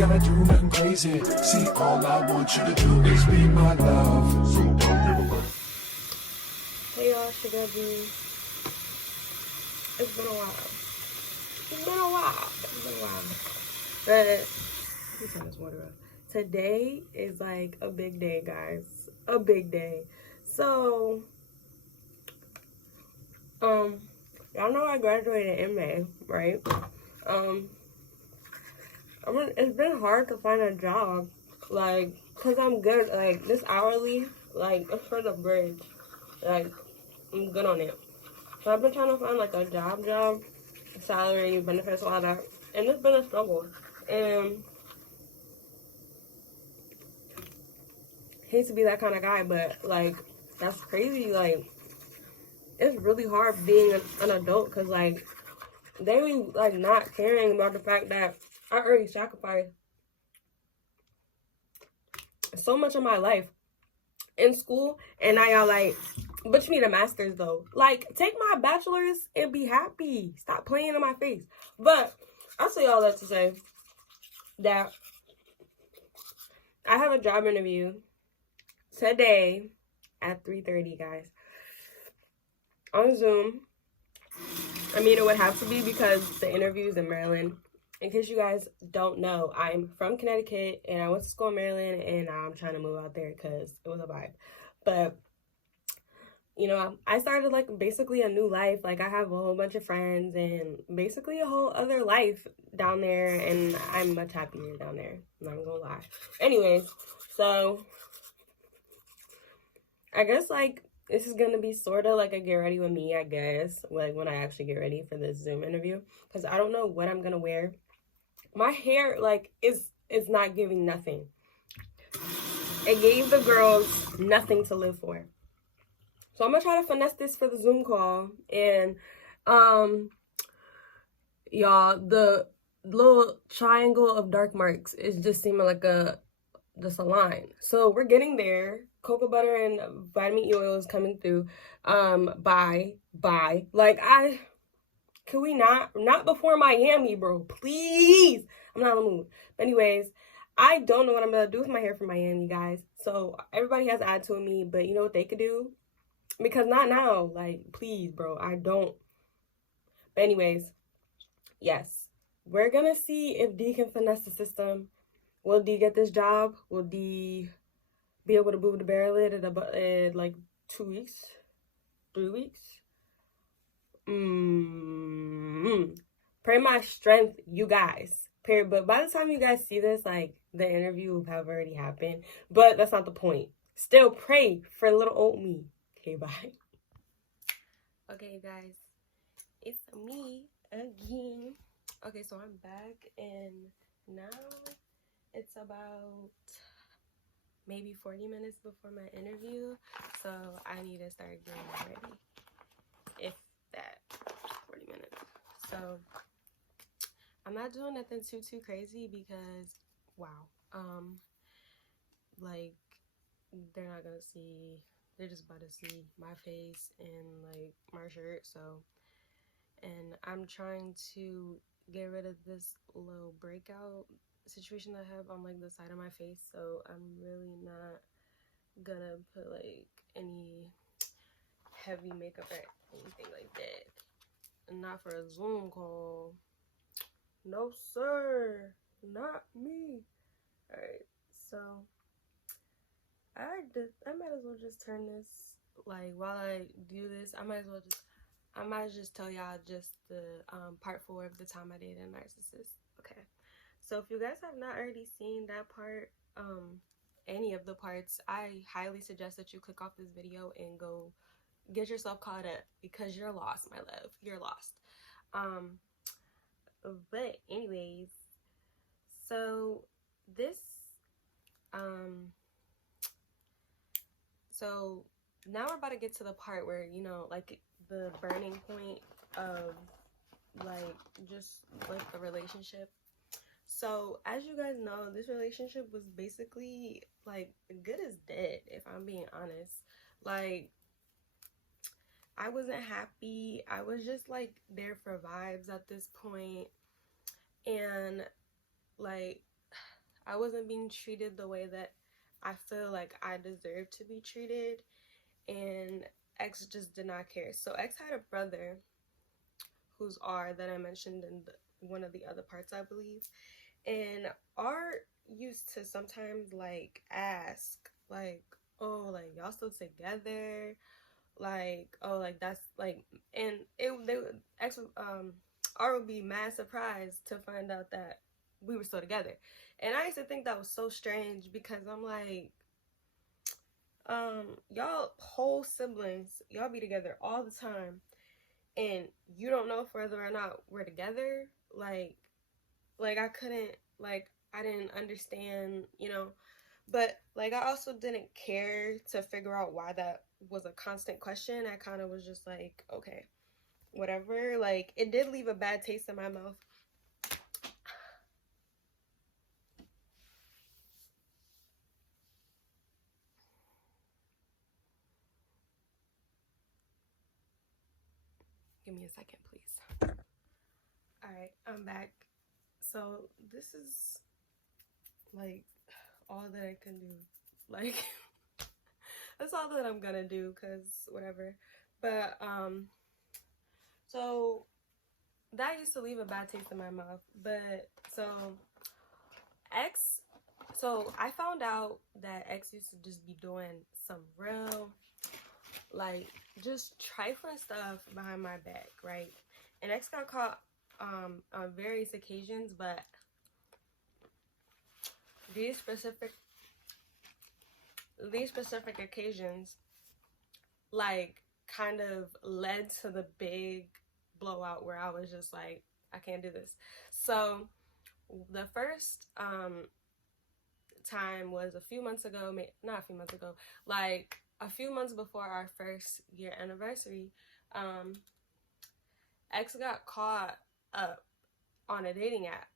gotta do nothing crazy. See, all I want you to do is be my love. So don't give a fuck. Hey y'all, Sugar B. It's been a while. But let me turn this water off. Today is like a big day, guys. A big day. So, y'all know I graduated in May, right? It's been hard to find a job, like, cause I'm good, like, this hourly, like, it's for the bridge, like, I'm good on it. So I've been trying to find, like, a job, salary, benefits, all that, and it's been a struggle, and hate to be that kind of guy, but, like, that's crazy, like, it's really hard being an adult, cause, like, they be, like, not caring about the fact that I already sacrificed so much of my life in school, and now y'all like, but you need a master's though. Like, take my bachelor's and be happy. Stop playing in my face. But I'll say all that to say that I have a job interview today at 3:30, guys, on Zoom. I mean, it would have to be because the interview is in Maryland. In case you guys don't know, I'm from Connecticut, and I went to school in Maryland, and I'm trying to move out there because it was a vibe. But, you know, I started, like, basically a new life. Like, I have a whole bunch of friends and basically a whole other life down there, and I'm much happier down there. I'm not gonna lie. Anyways, so I guess, like, this is gonna be sort of like a get ready with me, I guess, like, when I actually get ready for this Zoom interview, because I don't know what I'm gonna wear. My hair, like, is not giving nothing. It gave the girls nothing to live for. So I'm gonna try to finesse this for the Zoom call. And y'all, the little triangle of dark marks is just seeming like just a line. So we're getting there. Cocoa butter and vitamin E oil is coming through. Bye. Like, can we not before Miami, bro? Please. I'm not in the mood. But anyways, I don't know what I'm gonna do with my hair for Miami, guys. So everybody has attitude with me, but you know what they could do? Because not now. Like, please, bro. I don't. But anyways, yes. We're gonna see if D can finesse the system. Will D get this job? Will D be able to move the barrel at like 2 weeks? 3 weeks? Pray my strength, you guys. Period. But by the time you guys see this, like, the interview will have already happened. But that's not the point. Still pray for little old me. Okay, bye. Okay, you guys. It's me again. Okay, so I'm back, and now it's about maybe 40 minutes before my interview. So I need to start getting ready. If that, 40 minutes. So I'm not doing nothing too crazy because, wow, like, they're not gonna see, they're just about to see my face and, like, my shirt. So, and I'm trying to get rid of this little breakout situation I have on, like, the side of my face. So I'm really not gonna put, like, any heavy makeup or anything like that. And not for a Zoom call. No, sir. Not me. Alright, so I might as well just turn this, like, while I do this, I might just tell y'all just the part 4 of the time I dated a narcissist. Okay. So if you guys have not already seen that part, any of the parts, I highly suggest that you click off this video and go get yourself caught up, because you're lost, my love. You're lost. But anyways, so this, so now we're about to get to the part where, you know, like, the burning point of, like, just, like, the relationship. So as you guys know, this relationship was basically, like, good as dead, if I'm being honest. Like, I wasn't happy. I was just, like, there for vibes at this point. And, like, I wasn't being treated the way that I feel like I deserve to be treated, and X just did not care. So X had a brother who's R that I mentioned in one of the other parts, I believe, and R used to sometimes like ask like, oh, like y'all still together, like, oh, like that's like, and they would actually R would be mad surprised to find out that we were still together. And I used to think that was so strange, because I'm like, y'all whole siblings, y'all be together all the time, and you don't know whether or not we're together. Like I couldn't, like, I didn't understand, but like I also didn't care to figure out why that was a constant question. I kind of was just like, okay, whatever. Like, it did leave a bad taste in my mouth. Give me a second, please. All right, I'm back. So this is like all that I can do. Like, that's all that I'm gonna do, because whatever. But so that used to leave a bad taste in my mouth. But so I found out that X used to just be doing some real, like, just trifling stuff behind my back, right? And X got caught on various occasions, but these specific occasions, like, kind of led to the big blowout where I was just like, I can't do this. So the first time was a few months ago, not a few months ago, like a few months before our first year anniversary. X got caught up on a dating app,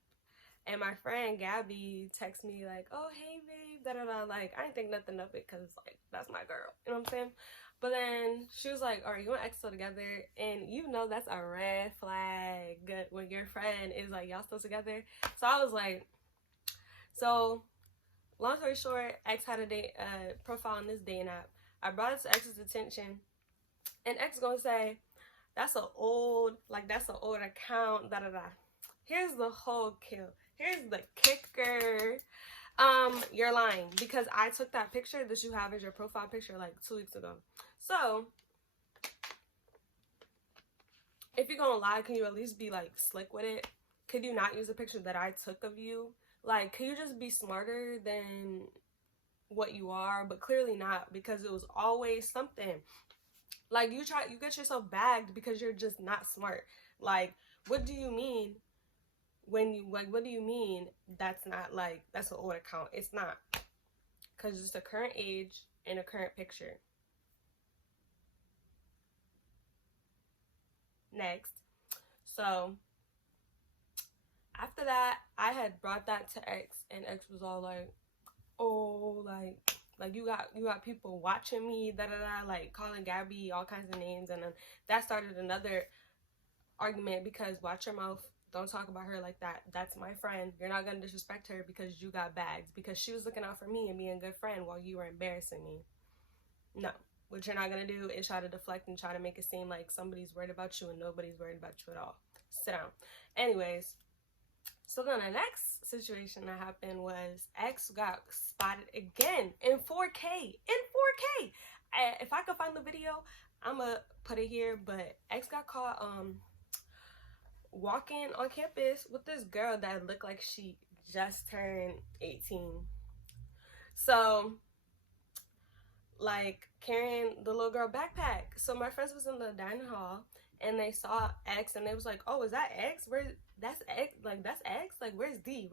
and my friend Gabby texted me like, oh, hey babe, da-da-da. Like, I didn't think nothing of it, because like, that's my girl, you know what I'm saying? But then she was like, all right, you and X still together? And that's a red flag when your friend is like, y'all still together? So I was like, so long story short, X had a profile on this dating app. I brought it to X's attention, and X gonna say, that's an old account, da-da-da. Here's the whole kill. Here's the kicker. You're lying, because I took that picture that you have as your profile picture like 2 weeks ago. So if you're gonna lie, can you at least be like slick with it? Could you not use a picture that I took of you? Like, can you just be smarter than what you are? But clearly not, because it was always something. Like, you get yourself bagged because you're just not smart. Like, what do you mean what do you mean that's not, like, that's an old account? It's not, because it's a current age and a current picture. Next. So after that, I had brought that to X, and X was all like, oh, like you got people watching me, da-da-da, like calling Gabby all kinds of names. And then that started another argument, because watch your mouth, don't talk about her like that. That's my friend. You're not gonna disrespect her because you got bags, because she was looking out for me and being a good friend while you were embarrassing me. No. What you're not gonna do is try to deflect and try to make it seem like somebody's worried about you and nobody's worried about you at all. Sit down. Anyways, so then the next situation that happened was X got spotted again in 4K. If I could find the video, I'm gonna put it here. But X got caught walking on campus with this girl that looked like she just turned 18. So, like, carrying the little girl backpack. So my friends was in the dining hall, and they saw X, and they was like, oh, is that X? That's X? Like, that's X? Like, where's D?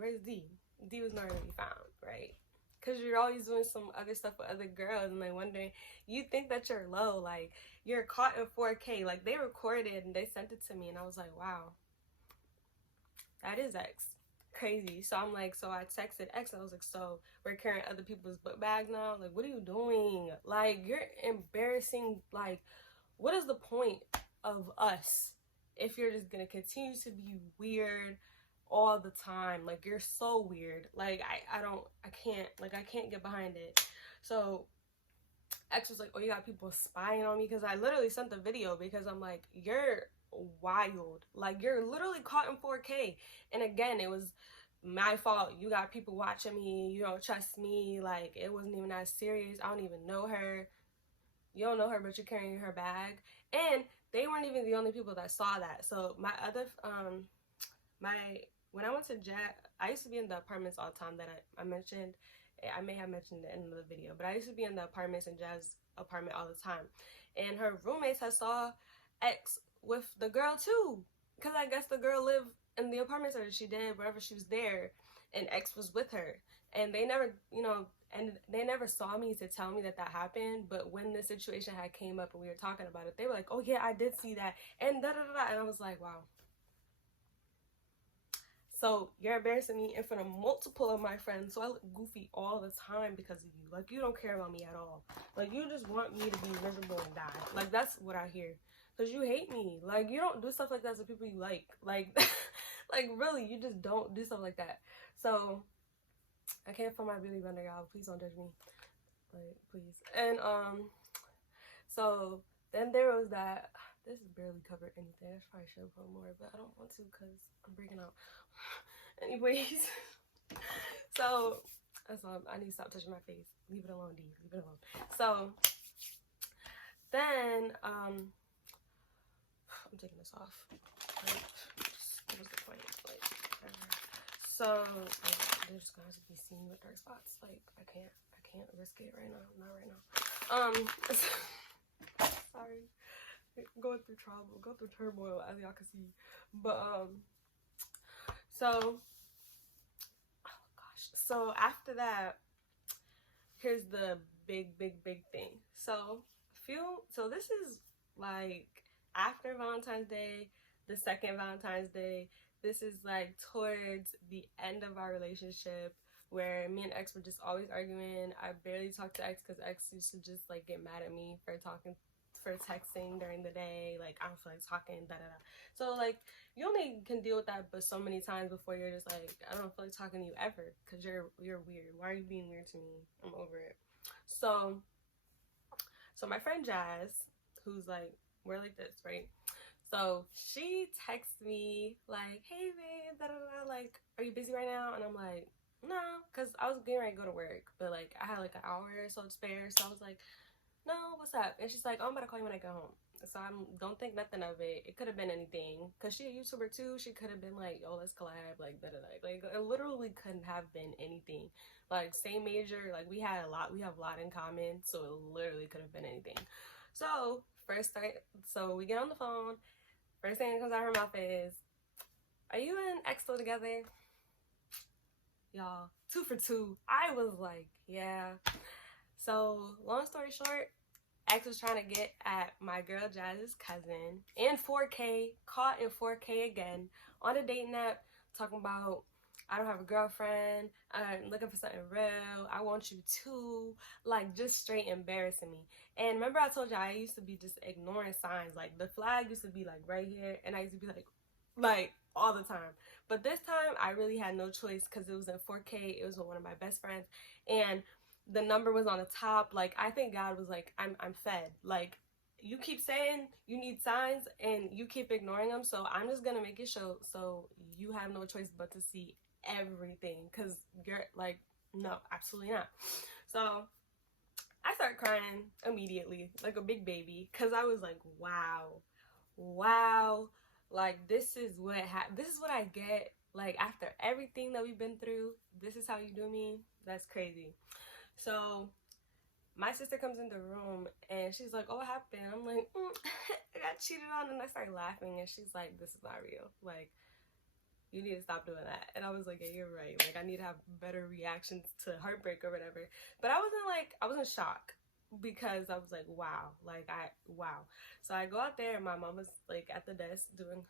D was not going to be found, right? Because you're always doing some other stuff with other girls, and they wondering, you think that you're low, like, you're caught in 4K. Like, they recorded, and they sent it to me, and I was like, wow, that is X. Crazy. So I'm like, so I texted X, and I was like, so we're carrying other people's book bags now? Like, what are you doing? Like, you're embarrassing. Like, what is the point of us if you're just gonna continue to be weird all the time. Like, you're so weird. Like, I can't get behind it. So X was like, oh, you got people spying on me, because I literally sent the video, because I'm like, you're wild. Like, you're literally caught in 4K. And again, it was my fault. You got people watching me. You don't trust me. Like, it wasn't even that serious. I don't even know her. You don't know her, but you're carrying her bag. And they weren't even the only people that saw that. So my other when I went to I used to be in the apartments all the time that I mentioned. I may have mentioned it in the video, but I used to be in the apartments in Jazz's apartment all the time. And her roommates had saw X with the girl too, because I guess the girl lived in the apartments that she did wherever she was there, and X was with her. And they never, and they never saw me to tell me that happened. But when the situation had came up and we were talking about it, they were like, oh yeah, I did see that, and da da da, and I was like, wow. So you're embarrassing me in front of multiple of my friends, so I look goofy all the time because of you. Like, you don't care about me at all. Like, you just want me to be miserable and die. Like, that's what I hear. Because you hate me. Like, you don't do stuff like that to people you like. Like, like, really, you just don't do stuff like that. So, I can't find my belly button, y'all. Please don't judge me. Like, please. And, so, then there was that. This is barely covered anything. I probably should put more, but I don't want to because I'm breaking out. Anyways, so I need to stop touching my face. Leave it alone, D. Leave it alone. So then I'm taking this off. Like, what was the point? Like, so they're just gonna have to be seen with dark spots. Like, I can't risk it right now. Not right now. Sorry. Going through trouble, go through turmoil, as y'all can see. But so, oh gosh, so after that, here's the big thing. So this is like after Valentine's Day, the second Valentine's Day. This is like towards the end of our relationship, where me and X were just always arguing. I barely talked to X because X used to just like get mad at me for texting during the day. Like, I don't feel like talking, da da da. So like, you only can deal with that but so many times before you're just like, I don't feel like talking to you ever, because you're weird. Why are you being weird to me? I'm over it. So my friend Jazz, who's like, we're like this, right? So she texts me like, hey babe, da da da, like, are you busy right now? And I'm like, no, because I was getting ready to go to work, but like I had like an hour or so to spare. So I was like, no, what's up? And she's like, oh, I'm about to call you when I get home. So I don't think nothing of it. It could have been anything, because she a YouTuber too. She could have been like, oh, let's collab, like, da-da-da. Like, it literally couldn't have been anything. Like, same major, like, we have a lot in common, so it literally could have been anything. So so we get on the phone. First thing that comes out of her mouth is, are you and X still together? Y'all, 2 for 2. I was like, yeah. So, long story short, X was trying to get at my girl Jazz's cousin in 4K, caught in 4K again, on a dating app, talking about, I don't have a girlfriend, I'm looking for something real, I want you too, like, just straight embarrassing me. And remember I told you I used to be just ignoring signs, like, the flag used to be, like, right here, and I used to be like, all the time. But this time, I really had no choice, because it was in 4K, it was with one of my best friends, and the number was on the top. Like, I think God was like, I'm fed. Like, you keep saying you need signs and you keep ignoring them, so I'm just gonna make it show, so you have no choice but to see everything, because you're like, no, absolutely not. So I start crying immediately, like a big baby, because I was like, wow, like, this is what I get, like, after everything that we've been through, this is how you do me? That's crazy. So my sister comes in the room and she's like, oh, what happened? I'm like, I got cheated on. And I started laughing, and she's like, this is not real. Like, you need to stop doing that. And I was like, yeah, you're right. Like, I need to have better reactions to heartbreak or whatever. But I was in shock, because I was like, wow. Wow. So I go out there, and my mom was like at the desk doing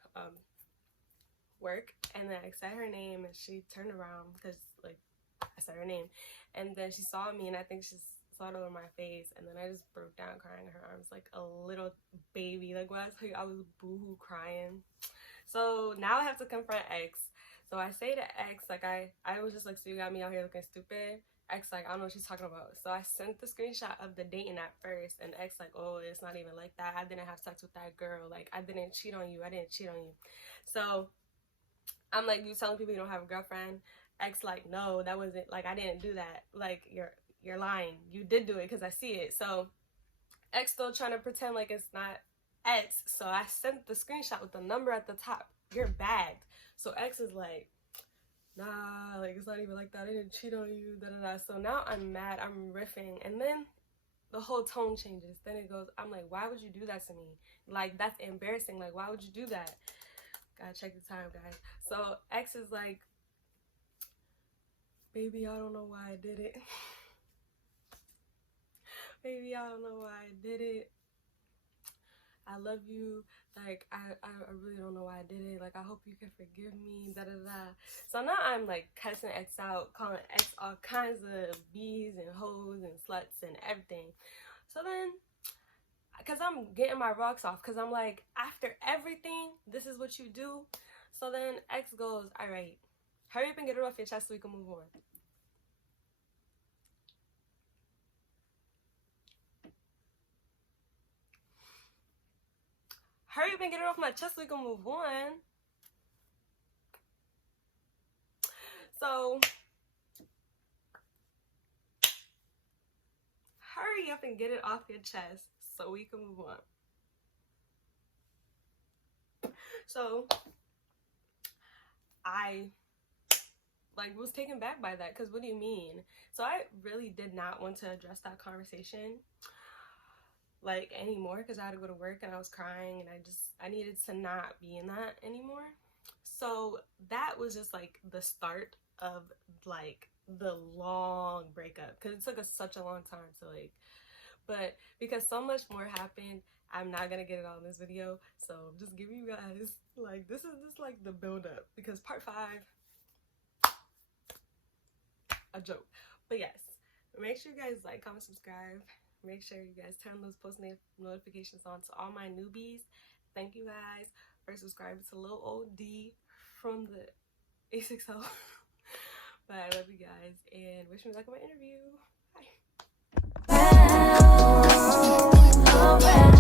work, and then I said her name, and she turned around, because like, I said her name, and then she saw me, and I think she saw it over my face, and then I just broke down crying in her arms like a little baby. Like, when I tell you, I was boohoo crying. So now I have to confront X. So I say to X, like, I was just like, so you got me out here looking stupid? X like, I don't know what she's talking about. So I sent the screenshot of the dating app first, and X like, oh, it's not even like that. I didn't have sex with that girl. Like, I didn't cheat on you. I didn't cheat on you. So I'm like, you telling people you don't have a girlfriend? X like, no, that wasn't, like, I didn't do that. Like, you're lying. You did do it because I see it. So X still trying to pretend like it's not X. So I sent the screenshot with the number at the top. You're bagged. So X is like, nah, like, it's not even like that. I didn't cheat on you, da-da-da. So now I'm mad. I'm riffing. And then the whole tone changes. Then it goes, I'm like, why would you do that to me? Like, that's embarrassing. Like, why would you do that? Gotta check the time, guys. So X is like, baby, I don't know why I did it. Baby, I don't know why I did it. I love you. Like, I really don't know why I did it. Like, I hope you can forgive me, da-da-da. So now I'm, like, cussing X out, calling X all kinds of B's and hoes and sluts and everything. So then, because I'm getting my rocks off, because I'm like, after everything, this is what you do. So then X goes, all right, hurry up and get it off your chest so we can move on. Hurry up and get it off my chest so we can move on. So, hurry up and get it off your chest so we can move on. So, I, like, was taken back by that, because what do you mean? So I really did not want to address that conversation, like, anymore, because I had to go to work and I was crying and I needed to not be in that anymore. So that was just like the start of like the long breakup, because it took us such a long time to like, but because so much more happened, I'm not gonna get it all in this video. So I'm just giving you guys, like, this is just like the build up, because part 5, a joke. But yes, make sure you guys like, comment, subscribe. Make sure you guys turn those post notifications on to all my newbies. Thank you guys for subscribing to Lil Old D from the A6O. But I love you guys and wish me luck on my interview. Bye.